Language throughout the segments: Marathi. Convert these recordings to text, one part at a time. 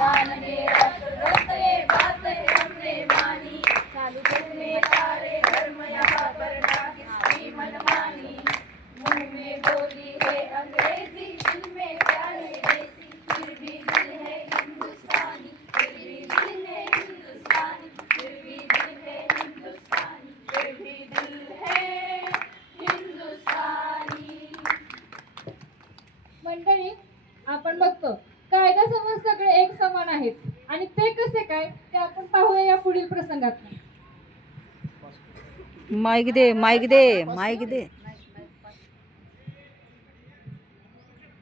शान में राष्ट्र रत्न ये बात है हमने मानी। चालू में सारे धर्म यहाँ पर ना किसकी मनमानी। मुंह में बोली है अंग्रेजी, दिल में प्यार है देसी, फिर भी दिल है हिंदुस्तानी, फिर भी दिल है हिंदुस्तानी, फिर भी दिल है हिंदुस्तानी, फिर भी दिल है हिंदुस्तानी। मंडळी, आपण बघतो कायद्यासमोर सगळे एक समान आहेत आणि ते कसे काय ते आपण पाहूया या पुढील प्रसंगात। माईक दे माईक दे माईक दे।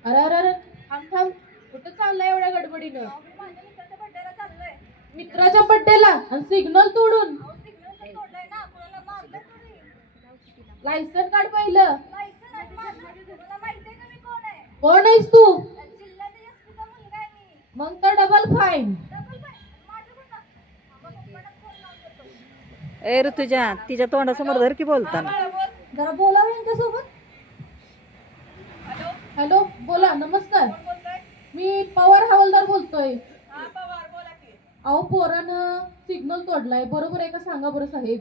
अरे अरे अरे थांब थांब, कुठं चाललाय एवढ्या गडबडीनं? माझ्या मित्राच्या बर्थडेला चाललोय। मित्राच्या बड्डेला आणि सिग्नल तोडून? सिग्नल तर तोडलाय ना, कोणाला मारलं थोडी। लायसन काढ पहिलं। लायसन आणि मारलं, तुला माहितीये का मी कोण आहे? कोण आहेस तू? जिल्ह्याचा एसपीचा मुलगा आहे मी। मग तर डबल फाईन। डबल बाय माझं कोण? बाबा पप्पाला फोन लावून देतो। ए ऋतुजा, तिच्या तोंडासमोर धर की बोलताना। जरा बोलावं यांच्यासोबत। हॅलो, बोला। नमस्कार, मी पवार हवालदार बोलतोय। अहो पोरानं सिग्नल तोडलाय, बरोबर आहे का सांगा बरं साहेब?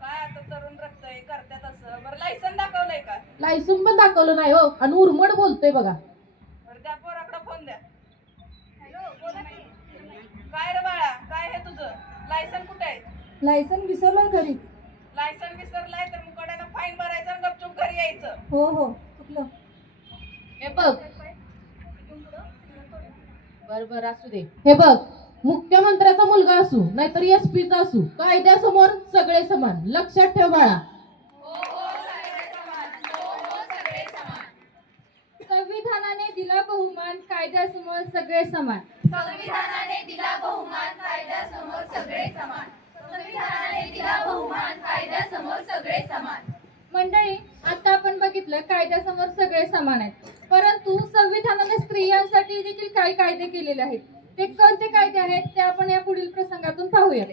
काय आता तरुण रक्त आहे करतात असं। बरं लायसन दाखवलंय का? लायसन पण दाखवलं नाही हो, आणि उर्मट बोलतोय बघा। बरं त्या पोराकडे फोन द्या। हॅलो बोला की। काय रे बाळा, काय हे तुझं लायसन कुठे आहे? लायसन विसरलं घरीच। लायसन विसरलाय तर मुकाट्यानं फाईन भरायचं आणि गपचूप घरी यायचं। हो हो, चुकलं। हे बघ, बर असू दे। हे बघ, मुख्यमंत्र्याचा मुलगा असू नाहीतर एसपीचा असू, कायद्यासमोर सगळे समान, लक्षात ठेव बाळा। संविधानाने दिला बहुमान, कायद्यासमोर सगळे समान। संविधानाने दिला बहुमान, कायद्यासमोर सगळे समान। संविधानाने दिला बहुमान, कायद्यासमोर सगळे समान। मंडळी, आता आपण बघितलं कायद्यासमोर सगळे समान आहेत, परंतु संविधानाने स्त्रियांसाठी देखील काही कायदे केलेले आहेत। ते कोणते कायदे आहेत ते आपण या पुढील प्रसंगातून पाहूया।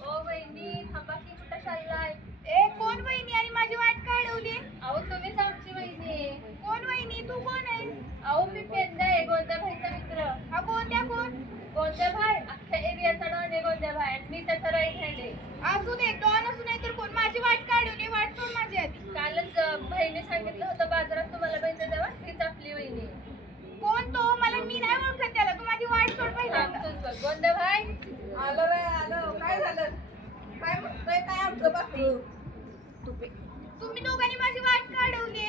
ओ वहिनी, थांबा की, कुठं चाललाय? ए कोण वहिनी आणि माझी वाट का अडवली? अहो तुम्हीच आमची वहिनी। कोण वहिनी? तू कोण आहेस? अहो मी पेंदा आहे, गोंद्या भाईचा मित्र। हा गोंद्या कोण? गोंद्या भाई अख्ख्या एरियाचा डॉन आहे गोंद्या भाई, आणि मी त्याचा राईट हँड आहे। असू दे, डॉन असू नाही तर कोण? माझी वाट का अडवली? वाट सोड माझी आधी। कालच बहिणी सांगितलं होतं बाजारात तुम्हाला भेट द्यावा, हीच आपली वहिनी। कोण तो? मला मी नाही ओळखत त्याला। तू माझी वाट सोड पहिल्यांदा। तूच बघ गोंद्या भाई। आलो रे आलो। काय झालं? काय म्हणतोय? काय आमचं बापू? तुम्ही दोघांनी माझी वाट का अडवली?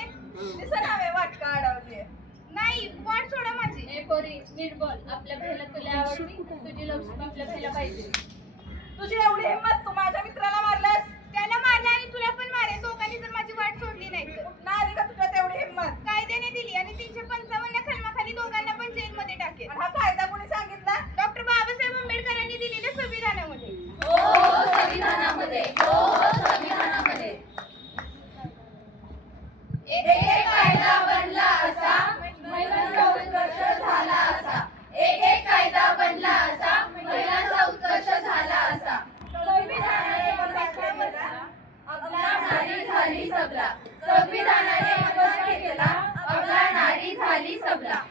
दिसत हवे वाट का अडवली? नाही, वाट सोडा माझी। ए पोरी, नीट बोल। आपल्या भाईला तुला आवडती, तुझी लक्ष्मी आपल्या भाईला पाहिजे। तुझी एवढी हिंमत, तू माझ्या मित्राला मारलास? त्याला मारला आणि तुला पण मारेल, दोघांनी जर माझी वाट सोडली नाही तर। कुठं आली का तुझ्यात एवढी हिंमत? कायद्याने दिली आणि 355 कलमाखाली दोघांना पण जेलमध्ये टाकेल। हा कायदा कोणी सांगितला? डॉक्टर बाबासाहेब आंबेडकरांनी दिलेल्या संविधानामध्ये। हो संविधानामध्ये, हो संविधानामध्ये। एक एक कायदा बनला असा, महिलांचा उत्कर्ष झाला असा। एक एक कायदा बनला असा, महिलांचा उत्कर्ष झाला असा। संविधानाने वसा केला, आपला नारी झाली सबला। संविधानाने वसा केला, आपला नारी झाली सबला।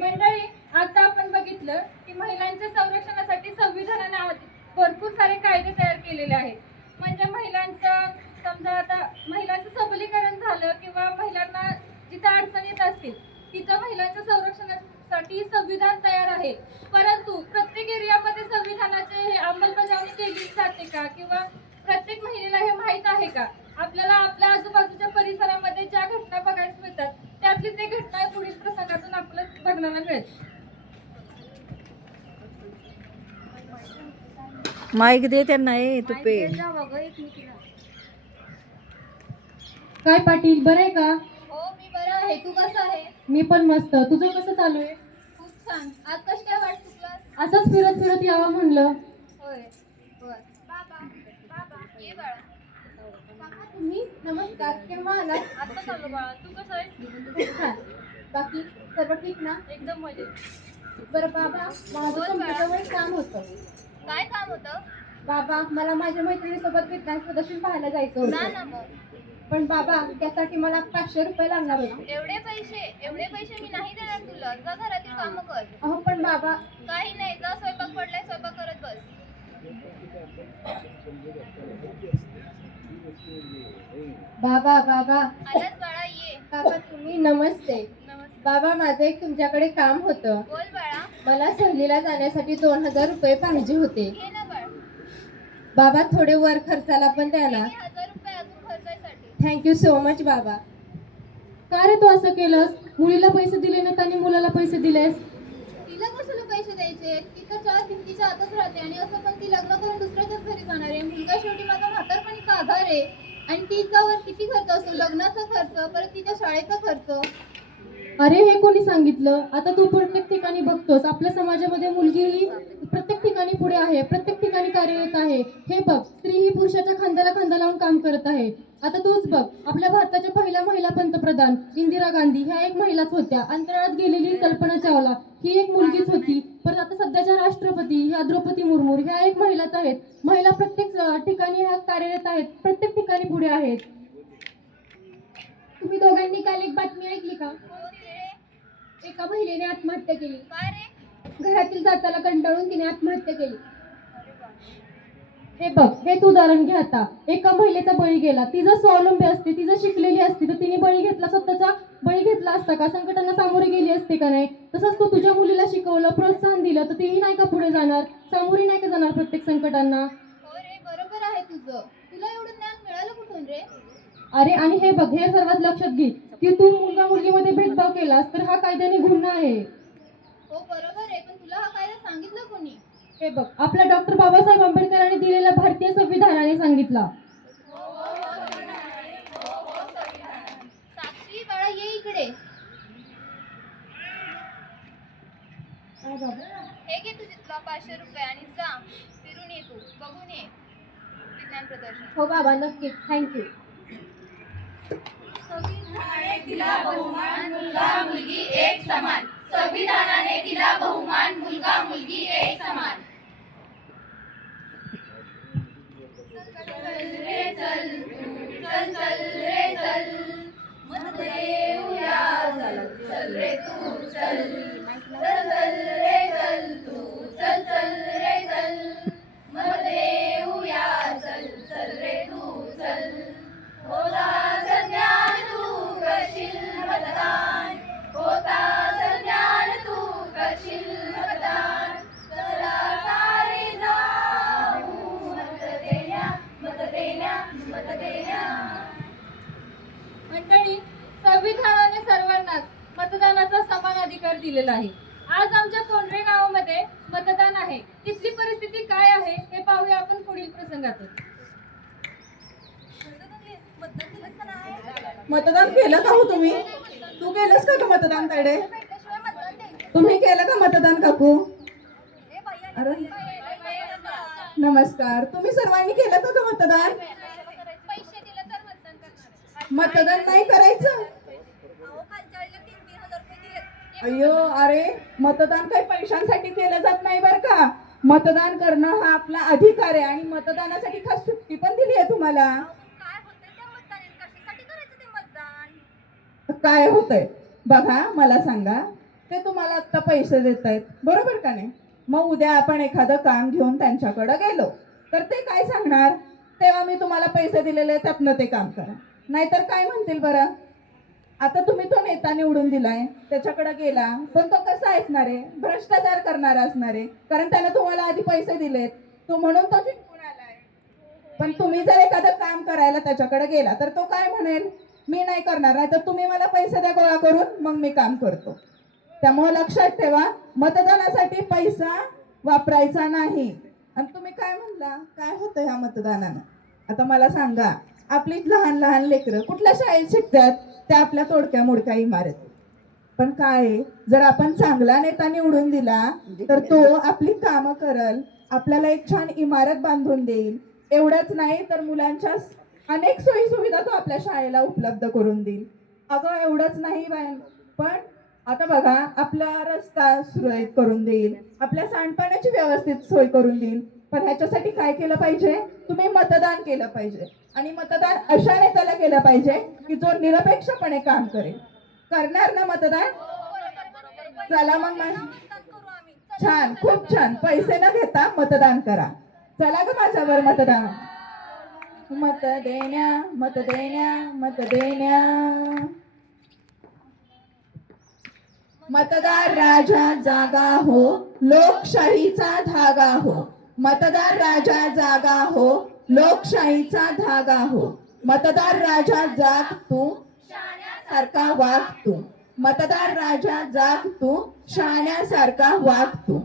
मंडळी, आता आपण बघितलं की महिलांच्या संरक्षणासाठी संविधानाने भरपूर सारे कायदे तयार केलेले आहेत। म्हणजे महिलांचं समजा आता महिलांचं सबलीकरण झालं किंवा महिलांना जिथं अडचण येत असतील तिथं महिलांच्या संरक्षणासाठी संविधान तयार आहे, परंतु प्रत्येक एरियामध्ये संविधानाचे हे अंमलबजावणी केली जाते का किंवा प्रत्येक महिलेला हे माहीत आहे का? आपल्याला आपल्या आजूबाजूच्या परिसरामध्ये ज्या घटना बघायला मिळतात त्यातलीच एक घटना पुढील प्रसंगातून आपल्याला बघायला मिळेल। माईक दे त्यांना। ए तुपे, काय पाटील, बरं आहे का? हो मी बरं आहे, तू कसं आहे? मी पण मस्त। तुझं कसं चालू आहे? खूप छान। आज कशी काय वाट चुकलास? असंच फिरत फिरत यावं म्हणलं। होय बर। बाबा बाबा ये बाळा। काका तुम्ही, नमस्कार, केव्हा आलात? आता चालू बाळा, तू कसं आहेस? छान। बाकी सर्व ठीक ना? एकदम मजेत। बरं बाबा, माझं तुमच्याजवळ एक काम होतं। काय काम होतं? बाबा, मला माझ्या मैत्रिणीसोबत विज्ञान प्रदर्शन पाहायला जायचं ना होतं। ना मग पण बाबा त्यासाठी मला 500 रुपये लागणार होते. एवढे पैसे मी नाही देणार तुला. जा घरातील कामं कर. अहो पण बाबा, काही नाही, जा स्वयंपाक पडलाय, स्वयंपाक करत बस. बाबा बाबा आलाच बाळा, ये. बाबा तुम्ही नमस्ते. नमस्ते. बाबा माझं एक तुमच्याकडे काम होतं. बोल बाळा. मला सहलीला जाण्यासाठी 2000 रुपये पाहिजे होते. घे ना बाळ. बाबा थोडे वर खर्चाला पण द्या ना. 1000 रुपये अजून खर्चायसाठी. थँक्यू सो मच बाबा. का रे तू असं केलंस? मुलीला पैसे दिले ना आणि मुलाला पैसे दिलेस? तिला कशाला पैसे द्यायचे? ती तर 4 भिंतीच्या आतच राहते आणि असं पण ती लग्न करून दुसऱ्याच्याच घरी जाणार आहे. मुलगा शेवटी माझा म्हातारपणीचा आधार आहे. आणि तिच्यावर किती खर्च असतो? लग्नाचा खर्च, परत तिच्या शाळेचा खर्च. अरे हे कोणी सांगितलं? आता तू प्रत्येक ठिकाणी बघतोस आपल्या समाजामध्ये मुलगी ही प्रत्येक ठिकाणी पुढे आहे, प्रत्येक ठिकाणी कार्यरत आहे. हे बघ, स्त्री ही पुरुषाच्या खांद्याला खांदा लावून काम करत आहे. आता तूच बघ, आपल्या भारताच्या पहिल्या महिला पंतप्रधान इंदिरा गांधी ह्या एक महिलाच होत्या. अंतराळात गेलेली कल्पना चावला ही एक मुलगीच होती. परत आता सध्याच्या राष्ट्रपती ह्या द्रौपदी मुर्मू ह्या एक महिलाच आहेत. महिला प्रत्येक ठिकाणी ह्या कार्यरत आहेत, प्रत्येक ठिकाणी पुढे आहेत. तुम्ही दोघांनी काल एक बातमी ऐकली का? एका महिलेने आत्महत्या केली. काय रे? घरातील जाचाला कंटाळून तिने आत्महत्या केली. हे बघ, हेच उदाहरण घे. आता एका महिलेचा बळी गेला. ती जर स्वावलंबी असते, ती जर शिकलेली असती तर तिने बळी घेतला, स्वतःचा बळी घेतला असता का? संकटांना सामोरे गेली असते का नाही? तसंच तू तुझ्या मुलीला शिकवलं, प्रोत्साहन दिलं तर तीही नाही का पुढे जाणार, सामोरी नाही का जाणार प्रत्येक संकटांना? हो रे, बरोबर आहे तुझं. तुला एवढं ज्ञान मिळालं कुठून रे? अरे आणि हे बघ, हे सर्वात लक्षात घे की तू मुलगा मुलगीमध्ये भेदभाव केलास तर हा कायद्याने गुन्हा आहे. हो बरोबर आहे, पण तुला हा कायदा सांगितलं कोणी? हे बघ, आपल्या डॉक्टर बाबासाहेब आंबेडकरांनी दिलेल्या भारतीय संविधानाने सांगितला. साक्षी बाळा, ये इकडे. हे घे तुझे 500 रुपये आणि जा फिरून ये, तू बघून ये विज्ञान प्रदर्शन. हो बाबा, नक्कीच. थँक्यू. संविधानाने दिला बहुमान, मुलगा मुलगी एक समान. संविधानाने दिला बहुमान, मुलगा मुलगी एक समान. चल रे चल, चल चल रे चल, मत देऊया चल, चल रे तू चल, चल चल रे चल तू, चल चल रे चल, मत देऊया चल, चल रे तू चल. होता संज्ञान तू करशील मतदान, होता संज्ञान तू करशील मतदान. चला सारे जाऊ मत देण्या, मत देण्या, मत देण्या. मंडळी, संविधानाने सर्वांनाच मतदानाचा समान अधिकार दिलेला आहे. आज आमच्या कोंढरे गावामध्ये मतदान आहे. तिथली परिस्थिती काय आहे हे पाहूया आपण पुढील प्रसंगातून. मतदान केलं का हो तुम्ही? तू केलंस का मतदान तायडे? तुम्ही केलं का मतदान काकू? अरे नमस्कार. तुम्ही सर्वांनी केलं का मतदान? पैसे दिले तर मतदान करणार. मतदान नाही करायचं? अय्यो, अरे मतदान काही पैशांसाठी केलं जात नाही बरं का. मतदान करणं हा आपला अधिकार आहे आणि मतदानासाठी खास सुट्टी पण दिली आहे तुम्हाला. काय होतंय बघा, मला सांगा. ते तुम्हाला आता पैसे देत आहेत, बरोबर का नाही? मग उद्या आपण एखादं काम घेऊन त्यांच्याकडे गेलो तर ते काय सांगणार? तेव्हा मी तुम्हाला पैसे दिलेले त्यातनं ते काम करा. नाहीतर काय म्हणतील बरं? आता तुम्ही तो नेता निवडून दिलाय, त्याच्याकडे गेला, पण तो कसा असणार आहे? भ्रष्टाचार करणारा असणार आहे, कारण त्याने तुम्हाला आधी पैसे दिलेत, तो म्हणून तो जिंकून आलाय. पण तुम्ही जर एखादं काम करायला त्याच्याकडे गेला तर तो काय म्हणेल? मी नाही करणार, नाही तर तुम्ही मला पैसे द्या गोळा करून, मग मी काम करतो. त्यामुळे लक्षात ठेवा, मतदानासाठी पैसा वापरायचा नाही. आणि तुम्ही काय म्हणला, काय होतं ह्या मतदानानं? आता मला सांगा, आपली लहान लहान लेकरं कुठल्या शाळेत शिकतात? त्या आपल्या तोडक्या मोडक्या इमारती. पण काय, जर आपण चांगला नेता निवडून दिला तर तो आपली कामं करल, आपल्याला एक छान इमारत बांधून देईल. एवढंच नाही तर मुलांच्या अनेक सोयी सुविधा तो आपल्या शाळेला उपलब्ध करून देईल. अगं एवढंच नाही पण आता बघा, आपला रस्ता सुरळीत करून देईल, आपल्या सांडपाण्याची व्यवस्थित सोय करून देईल. पण ह्याच्यासाठी काय केलं पाहिजे? तुम्ही मतदान केलं पाहिजे आणि मतदान अशा नेत्याला केलं पाहिजे की जो निरपेक्षपणे काम करेल. करणार ना मतदान? चला मग छान, खूप छान. पैसे न घेता मतदान करा. चला ग माझ्यावर मतदान. मत देण्या, मत देण्या, मत देण्या. मतदार राजा जागा हो, लोकशाहीचा धागा हो. मतदार राजा जागा हो, लोकशाहीचा धागा हो. मतदार राजा जाग तू, शाण्यासारखा वाग तू. मतदार राजा जाग तू, शाण्यासारखा वाग तू.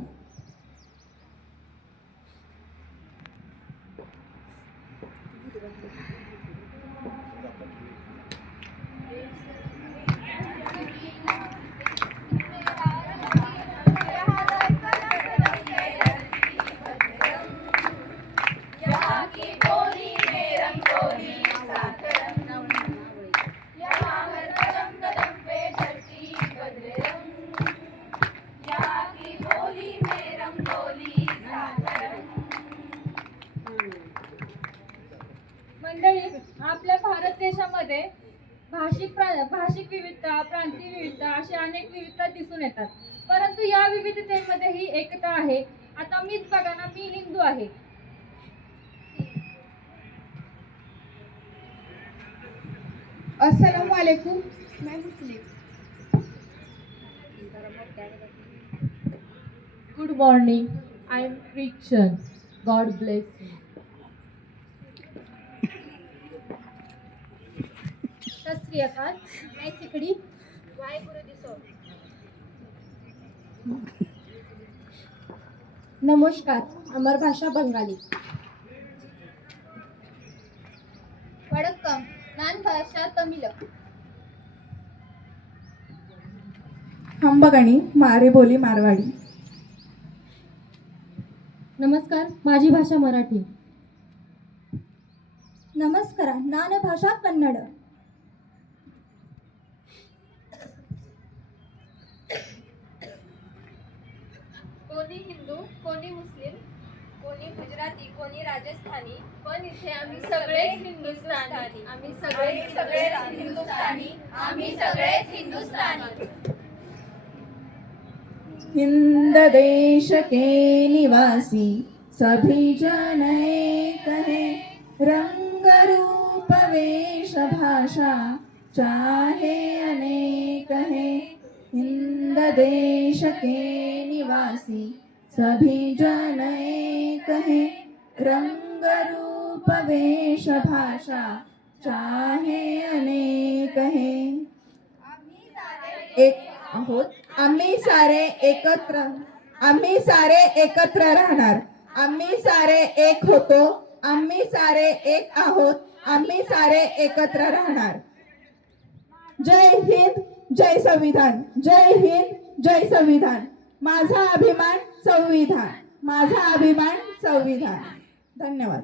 यहाँ की बोली में रंगोली साथ रंग, यहाँ हर कदम कदम पे धरती बदले रंग, यहाँ की बोली में रंगोली साथ रंग. मंडळी, आपल्या भारत देशामध्ये भाषिक विविधता, प्रांतीय विविधता अशी अनेक विविधता दिसून येतात. परंतु या विविधतेमध्ये ही एकता आहे. आता मीच बघा ना, मी हिंदू आहे. अस्सलाम वालेकुम, मैं मुस्लिम. Good morning, I am Christian. God bless you. सत श्री अकाल, मैं सिकड़ी. वाहेगुरु दिसो. नमस्कार, अमर भाषा बंगाली. वड़क्कम, नान भाषा तमिल. हंबगणी, मारे बोली मारवाडी. नमस्कार, माझी भाषा मराठी. नमस्कार, नान भाषा कन्नड. कोणी हिंदू, कोणी मुस्लिम, कोणी गुजराती, कोणी राजस्थानी, पण इथे आम्ही सगळेच हिंदुस्थानी. आम्ही सगळेच हिंदुस्तानी, आम्ही सगळेच हिंदुस्तानी. हिंद देश के निवासी सभी जन एक है. रंग रूप वेश भाषा चाहे अनेक है. हिंद देश के निवासी सभी जन एक है. रंग रूप वेश भाषा चाहे अनेक है. एक आहोत. आम्ही सारे एकत्र राहणार. आम्ही सारे एक होतो. आम्ही सारे एक आहोत. आम्ही सारे एकत्र राहणार. जय हिंद, जय संविधान. जय हिंद, जय संविधान. माझा अभिमान संविधान. माझा अभिमान संविधान. धन्यवाद.